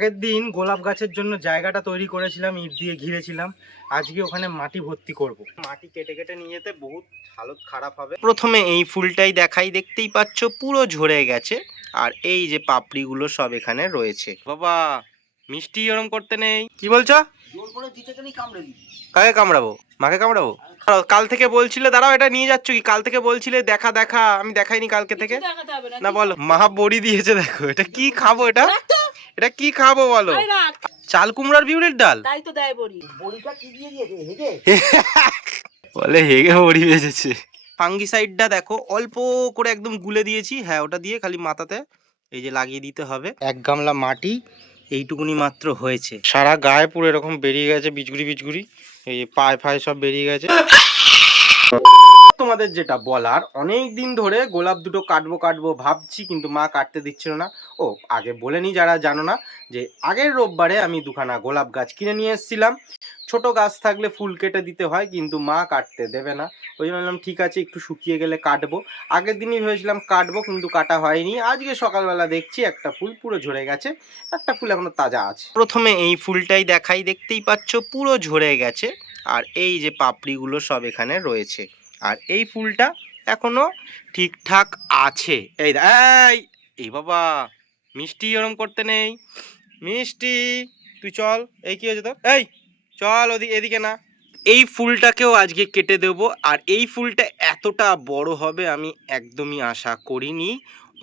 আগের দিন গোলাপ গাছের জন্য জায়গাটা তৈরি করেছিলাম, ইট দিয়ে ঘিরেছিলাম। আজকে ওখানে মাটি ভর্তি করব। মাটি কেটে কেটে নিয়ে যেতে বহুত হালত খারাপ হবে। প্রথমে এই ফুলটাই দেখাই, দেখতেই পাচ্ছ পুরো ঝরে গেছে। আর এই যে পাপড়িগুলো সব এখানে রয়েছে। বাবা মিষ্টি ওরম করতে নেই, কি বলছো? জোর করে দিতে গেলেই কামড়ে দিবি। কাকে কামড়াবো? মাকে কামড়াবো? কাল থেকে বলছিলে, দাঁড়াও এটা নিয়ে যাচ্ছ কি? কাল থেকে বলছিলে দেখা দেখা, আমি দেখাইনি কালকে থেকে। না বলো, মা বড়ি দিয়েছে দেখো। এটা কি খাবো? এটা কি খাবো বলো? চাল কুমড়ার বিউলির ডাল, তাই তো দেয় বড়ি। বড়িটা কি দিয়ে দিয়েছে? হেগে বলে হেগে বড়ি বেজেছে। ফাঙ্গিসাইডটা দেখো অল্প করে একদম গুলে দিয়েছি। হ্যাঁ, ওটা দিয়ে খালি মাথাতে এই যে লাগিয়ে দিতে হবে। 1 গামলা মাটি এইটুকুনি মাত্র হয়েছে। সারা গায়ে পুরো এরকম বেরিয়ে গেছে বিজগুড়ি বিজগুড়ি, এই যে পায়ে ফায়ে সব বেরিয়ে গেছে। তোমাদের যেটা বলার, অনেক দিন ধরে গোলাপ দুটো কাটবো ভাবছি, কিন্তু মা কাটতে দিচ্ছিল না। ও আগে বলে নি যারা জানো না, যে আগের রোববারে আমি দুখানা গোলাপ গাছ কিনে নিয়ে এসেছিলাম। ছোট গাছ থাকলে ফুল কেটে দিতে হয়, কিন্তু মা কাটতে দেবে না। ওই জন্য বললাম ঠিক আছে, একটু শুকিয়ে গেলে কাটবো। আগের দিনই ভেবেছিলাম কাটবো, কিন্তু কাটা হয়নি। আজকে সকালবেলা দেখছি একটা ফুল পুরো ঝরে গেছে, একটা ফুল এখনো তাজা আছে। প্রথমে এই ফুলটাই দেখাই, দেখতেই পাচ্ছ পুরো ঝরে গেছে। আর এই যে পাপড়িগুলো সব এখানে রয়েছে। আর এই ফুলটা এখনো ঠিকঠাক আছে। এই এই বাবা মিষ্টি ওরম করতে নেই। মিষ্টি তুই চল, এই কি হয়েছে তোর? এই চল ওদিকে, এদিকে না। এই ফুলটাকেও আজকে কেটে দেবো। আর এই ফুলটা এতটা বড় হবে আমি একদমই আশা করিনি।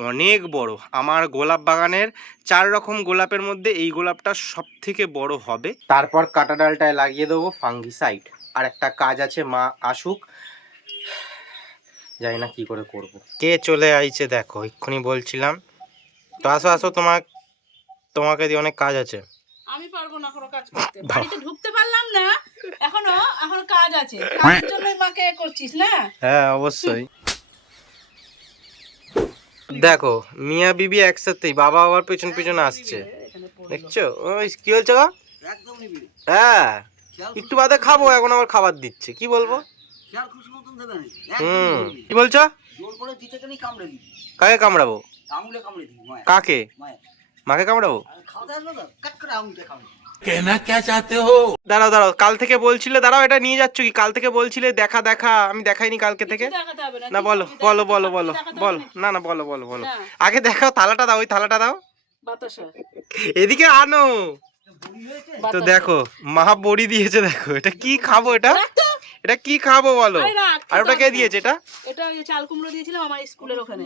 অনেক বড়। আমার গোলাপ বাগানের 4 রকম গোলাপের মধ্যে এই গোলাপটা সব থেকে বড় হবে। তারপর কাটা ডালটায় লাগিয়ে দেবো ফাঙ্গিসাইড। আর একটা কাজ আছে, মা আসুক, জানি না কি করে করব। কে চলে আইছে দেখো, এক্ষুনি বলছিলাম তো আসো আসো, তোমাকে দিয়ে অনেক কাজ আছে। আমি পারবো না কোনো কাজ করতে, বাড়িতে ঢুকতে পারলাম না এখনো কাজ আছে। কাজের জন্য মাকে করছিস না? হ্যাঁ অবশ্যই। দেখো মিয়া বিবি একসাথেই, বাবা আবার পেছন পেছন আসছে, দেখছো? ওই কি হচ্ছে গো? একদম নিবি। হ্যাঁ একটু বাদে খাবো, এখন আবার খাবার দিচ্ছে, কি বলবো? খেয়াল খুশি মতন দেবে না। কি বলছো? জোর করে দিতে গেলেই কামড়ে দিবি। কাকে কামড়াবো? আঙুলে কামড়ে দিবি। কাকে? মাকে কামড়াবো? খাওয়া আসবে তো কাট করে আঙুলে কামড়ে। कहना क्या चाहते हो? দাঁড়াও কাল থেকে বলছিলে, দাঁড়াও এটা নিয়ে যাচ্ছ কি? কাল থেকে বলছিলে দেখা দেখা, আমি দেখাইনি কালকে থেকে। না বলো বলো বলো বলো বলো, না বলো বলো বলো। আগে দেখাও, থালাটা দাও, ওই থালাটা দাও, এদিকে আনো। তো দেখো মা বড়ি দিয়েছে দেখো। এটা কি খাবো? এটা কি খাবো বলো? আর ওটা কে দিয়েছে? এটা ওই চাল কুমড়ো দিয়েছিলাম আমার স্কুলের ওখানে।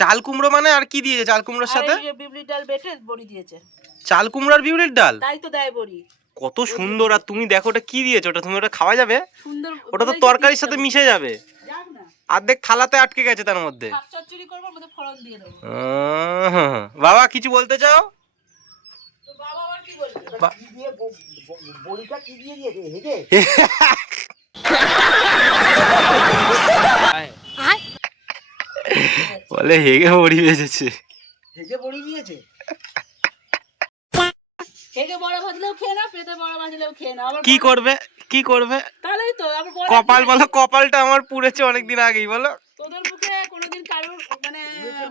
চাল কুমড়ো মানে? আর কি দিয়েছে চাল কুমড়োর সাথে? বিউলির ডাল বেটে বড়ি দিয়েছে। চাল কুমড়ার বিউলির ডাল, তাই তো দেয় বড়ি। কত সুন্দর। আর তুমি দেখো ওটা কি দিয়েছো, ওটা তুমি ওটা খাওয়া যাবে? সুন্দর, ওটা তো তরকারির সাথে মিশে যাবে। যাক না, অর্ধেক থালাতে আটকে গেছে তার মধ্যে। শাক চচ্চড়ি করব, মধ্যে ফড়ন দিয়ে দেব। বাবা কিছু বলতে চাও? তো বাবা আবার কি বলবে? কি দিয়ে বড়িটা কি দিয়ে দিয়েছে? হেগে বলে হেগে বড়ি বেজেছে। হেগে বড়ি দিয়েছে। হেগে বড় ভাজলেও খেয়ে না, পেটে বড় ভাজলেও খেয়ে না। আবার কি করবে? তাহলেই তো আবার কপাল বলো, কপালটা আমার পুড়েছে অনেকদিন আগেই। বলো তোদের মুখে কোনোদিন কারোর মানে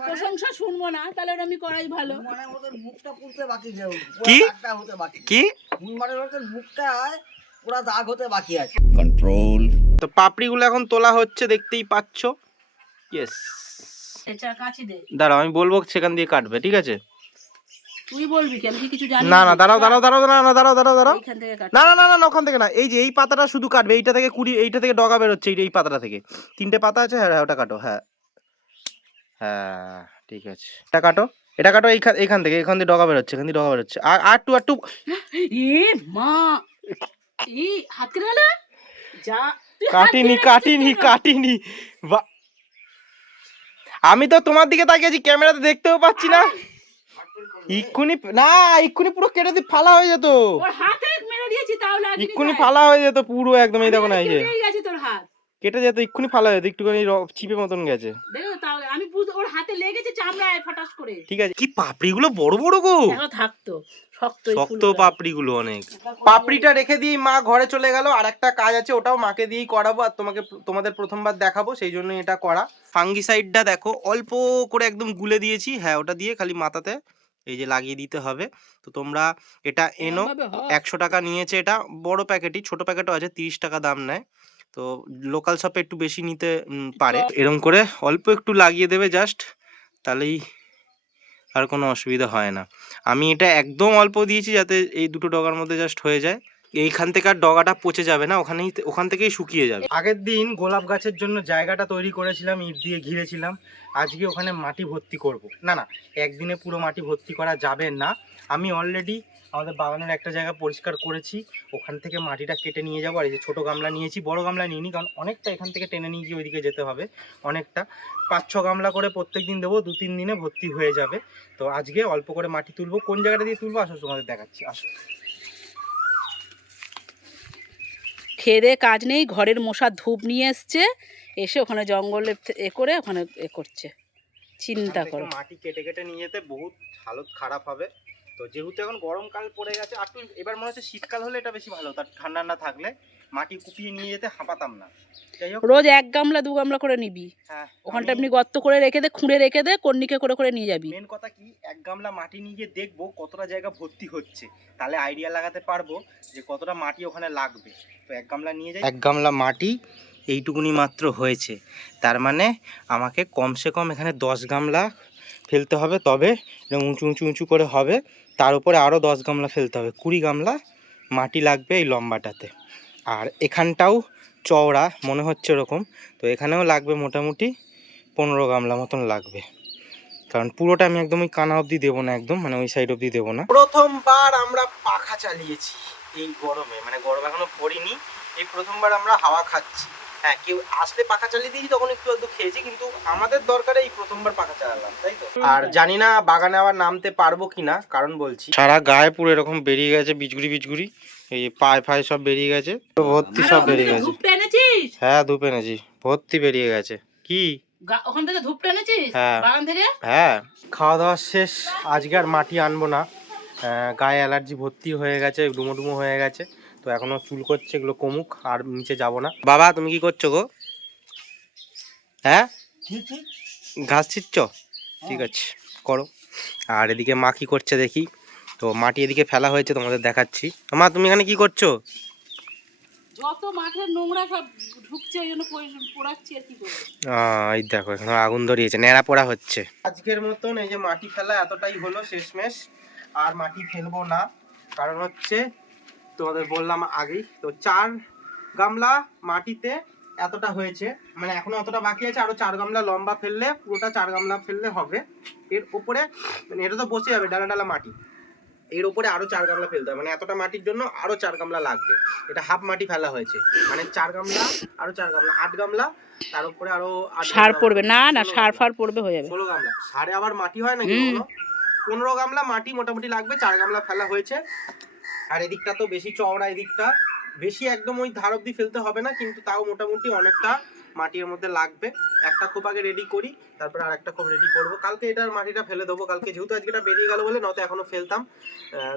প্রশংসা শুনবো না, তাহলে ওটা আমি করাই ভালো। মানে ওদের মুখটা পুড়তে বাকি যাও, কি দাগ হতে বাকি। কি মানে ওদের মুখটা পুরো দাগ হতে বাকি আছে। कंट्रोल। তো পাপড়িগুলো এখন তোলা হচ্ছে, দেখতেই পাচ্ছো। ইয়েস, এটা কাছি দে। দাঁড়াও আমি বলবো, সেখান দিয়ে কাটবে, ঠিক আছে? তুই বলবি কি? আমি কি কিছু জানি না দাঁড়াও এইখান থেকে কাট। না ওখান থেকে না। এই যে এই পাতাটা শুধু কাটবে, এইটা থেকে এইটা থেকে ডগা বেরোচ্ছে, এই পাতাটা থেকে 3টে পাতা আছে। হ্যাঁ ওটা কাটো। হ্যাঁ হ্যাঁ ঠিক আছে, এটা কাটো এইখান থেকে, এখান দিয়ে ডগা বেরোচ্ছে, আর টু এ মা, এই হাত কেটে গেল। যা কাটিনি। আমি তো তোমার দিকে তাকিয়েছি, ক্যামেরাতে দেখতেও পাচ্ছি না। এক্ষুনি পুরো কেটে দিয়ে ফালা হয়ে যেত। ওর হাতে মেরে দিয়েছি, তাও লাগেনি। এক্ষুনি ফালা হয়ে যেত পুরো একদম। এই দেখো না, এই যে কেটে গেছে তোর হাত, কেটে যেত, এক্ষুনি ফালা হয়ে যেত। একটুখানি চিপে মতন গেছে। দেখো তাও আমি ওর হাতে লেগেছে চামড়ায় ফটাস করে। ঠিক আছে। কি পাপড়িগুলো বড় গো। এখনো থাকতো শক্ত পাপড়িগুলো অনেক। পাপড়িটা রেখে দিয়ে মা ঘরে চলে গেল। আর একটা কাজ আছে, ওটাও মাকে দিয়েই করাবো। আর তোমাদের প্রথমবার দেখাবো, সেই জন্য এটা করা। ফাঙ্গিসাইডটা দেখো অল্প করে একদম গুলে দিয়েছি। হ্যাঁ ওটা দিয়ে খালি মাথাতে এই যে লাগিয়ে দিতে হবে। তো তোমরা এটা এনো, এরমভাবে হয়? 100 টাকা নিয়েছে এটা, বড় প্যাকেটই, ছোট প্যাকেটও আছে, 30 টাকা দাম নেয়। তো লোকাল শপে একটু বেশি নিতে পারে। এরকম করে অল্প একটু লাগিয়ে দেবে জাস্ট, তাহলেই আর কোনো অসুবিধা হয় না। আমি এটা একদম অল্প দিয়েছি যাতে এই দুটো ডগার মধ্যে জাস্ট হয়ে যায়। এইখান থেকে আর ডগাটা পচে যাবে না, ওখান থেকেই শুকিয়ে যাবে। আগের দিন গোলাপ গাছের জন্য জায়গাটা তৈরি করেছিলাম, ইট দিয়ে ঘিরেছিলাম। আজকে ওখানে মাটি ভর্তি করব। না না, একদিনে পুরো মাটি ভর্তি করা যাবে না। আমি অলরেডি আমাদের বাগানের একটা জায়গা পরিষ্কার করেছি, ওখান থেকে মাটিটা কেটে নিয়ে যাবো। আর এই যে ছোটো গামলা নিয়েছি, বড় গামলা নিইনি, কারণ অনেকটা এখান থেকে টেনে নিয়ে গিয়ে ওইদিকে যেতে হবে অনেকটা। 5-6 গামলা করে প্রত্যেক দিন দেবো, 2-3 দিনে ভর্তি হয়ে যাবে। তো আজকে অল্প করে মাটি তুলবো। কোন জায়গাটা দিয়ে তুলবো আসো তোমাদের দেখাচ্ছি, আসো। খেয়ে দেয়ে কাজ নেই, ঘরের মশার ধূপ নিয়ে এসছে, এসে ওখানে জঙ্গলে করে ওখানে করছে। চিন্তা এখান থেকে করো। মাটি কেটে কেটে নিয়ে যেতে বহুত হালত খারাপ হবে। তো যেহেতু এখন গরমকাল পড়ে গেছে, আর একটু এবার মনে হচ্ছে শীতকাল হলে এটা বেশি ভালো, তার ঠান্ডা না থাকলে মাটি কুপিয়ে নিয়ে যেতে হাঁপাতাম না। যাই হোক, রোজ 1 গামলা 2 গামলা করে নিবি, হ্যাঁ, ওখানটা এমনি গর্ত করে রেখে দে, খুঁড়ে রেখে দে, কন্নিকে করে করে নিয়ে যাবি। মেন কথা কি, 1 গামলা মাটি নিয়ে গিয়ে দেখবো কতটা জায়গা ভর্তি হচ্ছে, তাহলে আইডিয়া লাগাতে পারবো যে কতটা মাটি ওখানে লাগবে। তো 1 গামলা নিয়ে যাই। 1 গামলা মাটি এইটুকুনি মাত্র হয়েছে, তার মানে আমাকে কমসে কম এখানে 10 গামলা ফেলতে হবে, তবে উঁচু উঁচু উঁচু করে হবে। তার উপরে আরও 10 গামলা ফেলতে হবে, 20 গামলা মাটি লাগবে এই লম্বাটাতে। আর এখানটাও চওড়া মনে হচ্ছে এরকম, তো এখানেও লাগবে মোটামুটি 15 গামলা মতন লাগবে। কারণ পুরোটা আমি একদম ওই কানা অবধি দেবো না, একদম মানে ওই সাইড অবধি দেবো না। প্রথমবার আমরা পাখা চালিয়েছি এই গরমে, মানে গরম এখনো পড়িনি, এই প্রথমবার আমরা হাওয়া খাচ্ছি। হ্যাঁ, কেউ আসলে পাখা চালিয়ে দিয়েছি, তখন একটু আধটু খেয়েছি, কিন্তু আমাদের দরকারে এই প্রথমবার পাখা চালালাম, তাই তো। আর জানি না বাগানে আবার নামতে পারবো কিনা, কারণ বলছি সারা গায়ে পুরো এরকম বেরিয়ে গেছে বিজগুড়ি বিজগুড়ি, এই পায়ে ফায়ে সব বেরিয়ে গেছে, ভর্তি সব বেরিয়ে গেছে। ধূপটা এনেছিস? হ্যাঁ, ধূপ এনেছি, ভর্তি বেরিয়ে গেছে। কি ওখান থেকে ধূপটা এনেছিস? হ্যাঁ, বাগান থেকে? হ্যাঁ। খাওয়া দাওয়া শেষ, আজকে আর মাটি আনবো না, গায়ে অ্যালার্জি ভর্তি হয়ে গেছে, ডুমো ডুমো হয়ে গেছে। তো এখনো চুল করছে, এগুলো কমুক, আর নিচে যাব না। বাবা তুমি কি করছো গো? হ্যাঁ, ঘাস ছিচ্ছ? ঠিক আছে, করো। আর এদিকে মা কি করছে দেখি। তো মাটি এদিকে ফেলা হয়েছে, তোমাদের দেখাচ্ছি। মা তুমি এখানে কি করছো? যত মাঠের নোংরা সব ঢুকছে, ওই জন্য পোড়াচ্ছি আর কি করবো। এই দেখো এখানে আগুন ধরিয়েছে, ন্যাড়া পোড়া হচ্ছে। আজকের মতন এই যে মাটি ফেলা এতটাই হলো, শেষমেশ আর মাটি ফেলবো না। কারণ হচ্ছে তোমাদের বললাম আগেই, তো 4 গামলা মাটিতে এতটা হয়েছে, মানে এখনো অতটা বাকি আছে, আরো 4 গামলা লম্বা ফেললে পুরোটা 4 গামলা ফেললে হবে। এর উপরে মানে এটা তো বসে যাবে ডালা ডালা মাটি, এর উপরে আরো 4 গামলা ফেলতে হবে, মানে এতটা মাটির জন্য আরো 4 গামলা লাগবে। এটা হাফ মাটি ফেলা হয়েছে, মানে 4 গামলা আরো 4 গামলা 8 গামলা, তার উপরে আরো 8 সার পড়বে না, না সার ফার পড়বে, হয়ে যাবে 16 গামলা। সারে আবার মাটি হয় নাকি কখনো? 15 গামলা মাটি মোটামুটি লাগবে, 4 গামলা ফেলা হয়েছে। আর এদিকটা তো বেশি চওড়া, এদিকটা বেশি একদম ওই ধার অব্দি ফেলতে হবে না, কিন্তু তাও মোটামুটি অনেকটা মাটির মধ্যে লাগবে। একটা খোপ আগে রেডি করি, তারপর আর একটা খোপ রেডি করবো। কালকে এটার মাটিটা ফেলে দেবো কালকে, যেহেতু আজকে এটা বেরিয়ে গেল বলে, নয়তো এখনো ফেলতাম।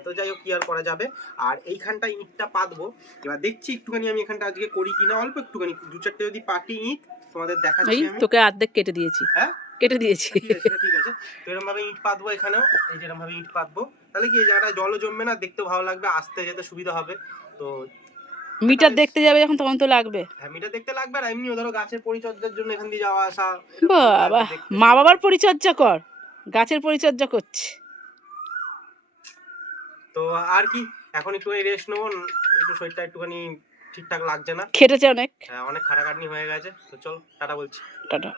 তো যাই হোক, কি আর করা যাবে। আর এইখানটা ইটটা পাতবো, এবার দেখছি একটুখানি আমি এখানটা আজকে করি কিনা, অল্প একটুখানি 2-4টে যদি পাটি ইট তোমাদের দেখাচ্ছি। এই আমি তোকে অর্ধেক কেটে দিয়েছি। হ্যাঁ, কেটে দিয়েছি। ঠিক আছে, ঠিক আছে। তো এরকম ভাবে ইট পাতবো এখানেও, এই যে এরকম ভাবে ইট পাতবো, তাহলে কি এই জায়গাটা জলও জমবে না, দেখতেও ভালো লাগবে, আসতে যেতে সুবিধা হবে। তো মিটার দেখতে যাবে যখন, তখন তো লাগবে। হ্যাঁ, মিটার দেখতে লাগবে, আর এমনিও ধরো গাছের পরিচর্যার জন্য এখান দিয়ে যাওয়া আসা। বাবা, মা বাবার পরিচর্যা কর, গাছের পরিচর্যা করছে। তো আর কি, এখন একটুখানি রেস্ট নেবো, একটু শরীরটা একটুখানি ঠিকঠাক লাগছে না, খেটেছে অনেক। অনেক খাটাখাটনি হয়ে গেছে। তো চল, টাটা বলছি। টাটা।